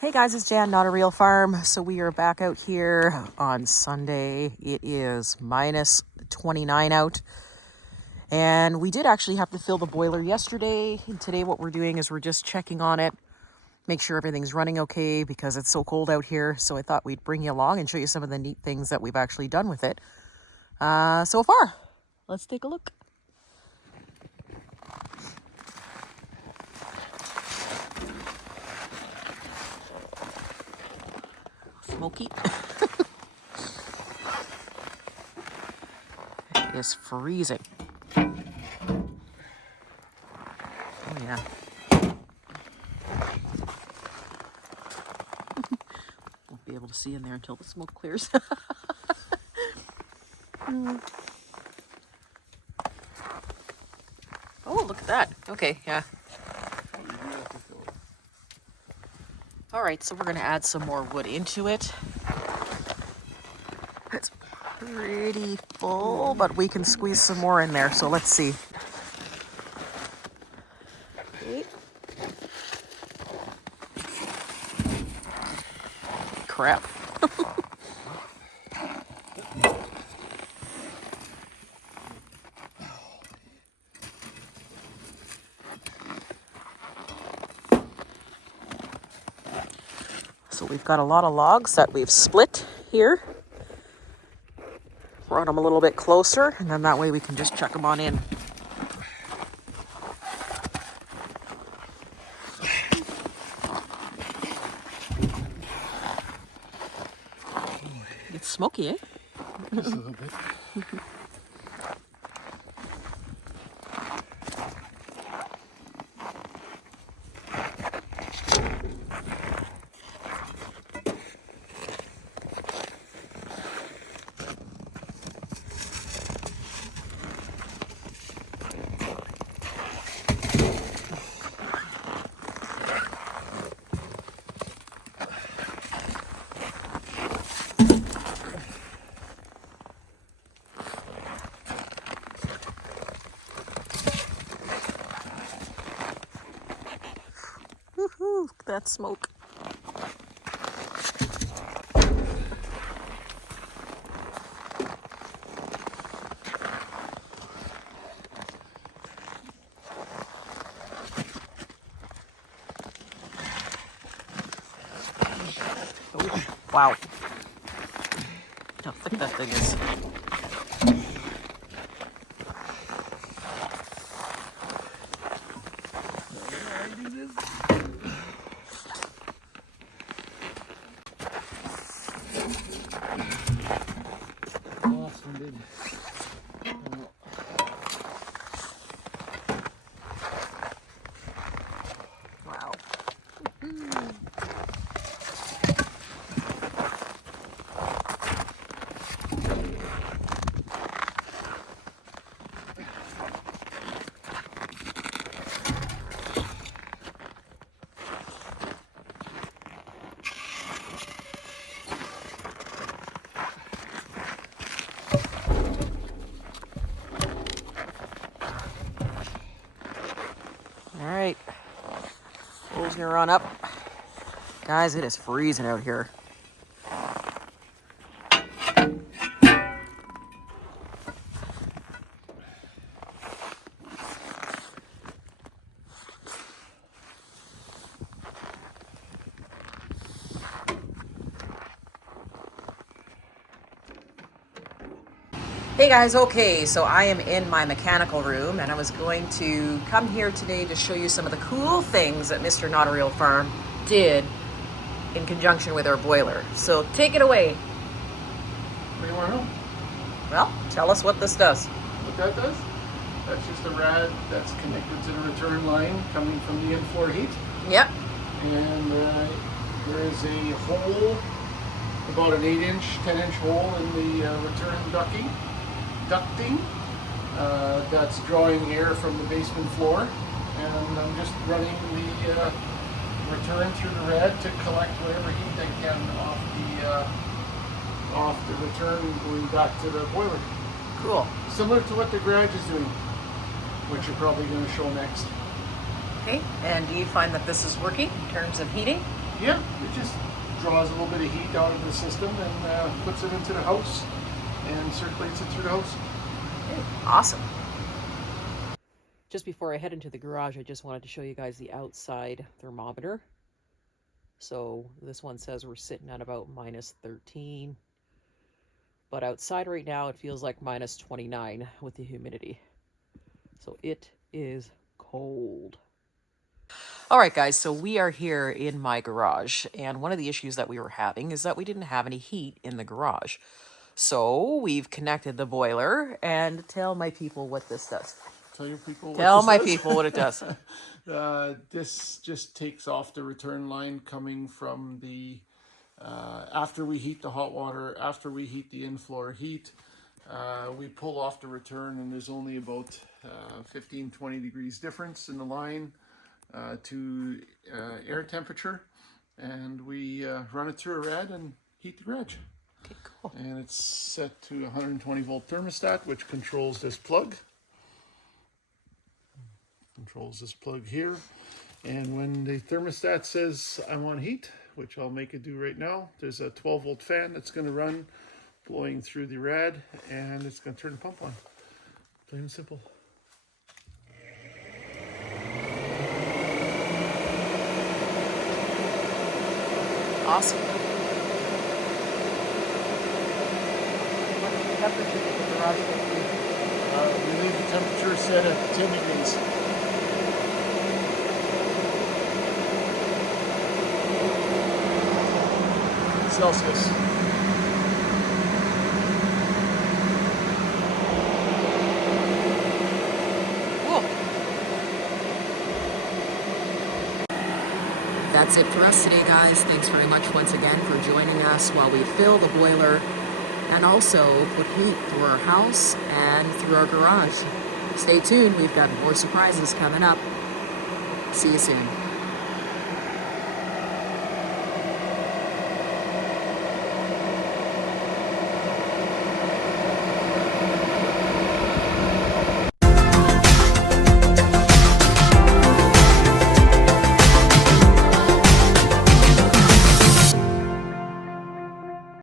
Hey guys, it's Jan, Not a Real Farm. So we are back out here on Sunday. It is minus 29 out. And we did actually have to fill the boiler yesterday. And today what we're doing is we're just checking on it, make sure everything's running okay because it's so cold out here. So I thought we'd bring you along and show you some of the neat things that we've actually done with it so far. Let's take a look. Smoky. It is freezing. Oh yeah. Won't be able to see in there until the smoke clears. Oh, look at that. Okay, yeah. All right, so we're gonna add some more wood into it. It's pretty full, but we can squeeze some more in there, so let's see. Okay. Crap. So we've got a lot of logs that we've split here. Brought them a little bit closer, and then that way we can just chuck them on in. It's smoky, eh? Just a little bit. Woohoo, look at that smoke. Oh, wow. How thick that thing is. Wow. All right, closing her on up. Guys, it is freezing out here. Hey guys, okay, so I am in my mechanical room and I was going to come here today to show you some of the cool things that Mr. Not a Real Farm did in conjunction with our boiler. So take it away. What do you want to know? Well, tell us what this does. What that does? That's just a rad that's connected to the return line coming from the in-floor heat. Yep. And there is a hole, about an 8-inch, 10-inch hole in the return ducting that's drawing air from the basement floor. And I'm just running the return through the rad to collect whatever heat I can off the return going back to the boiler. Cool. Similar to what the garage is doing, which you're probably going to show next. Okay, and do you find that this is working in terms of heating? Yeah, it just draws a little bit of heat out of the system and puts it into the house and circulates it through the house. Okay, awesome. Just before I head into the garage, I just wanted to show you guys the outside thermometer. So this one says we're sitting at about minus 13. But outside right now, it feels like minus 29 with the humidity. So it is cold. All right, guys, so we are here in my garage. And one of the issues that we were having is that we didn't have any heat in the garage. So we've connected the boiler, and tell my people what this does. Tell your people what Tell this my does? people what it does. This just takes off the return line coming from the, after we heat the hot water, after we heat the in-floor heat, we pull off the return, and there's only about 15-20 degrees difference in the line to air temperature, and we run it through a rad and heat the garage. Okay, cool. And it's set to 120 volt thermostat, which controls this plug. Controls this plug here. And when the thermostat says I want heat, which I'll make it do right now, there's a 12 volt fan that's going to run, blowing through the rad, and it's going to turn the pump on. Plain and simple. Awesome. What temperature did the garage get to? We leave the temperature set at 10 degrees. Celsius. Cool. That's it for us today, guys. Thanks very much once again for joining us while we fill the boiler and also put heat through our house and through our garage. Stay tuned. We've got more surprises coming up. See you soon.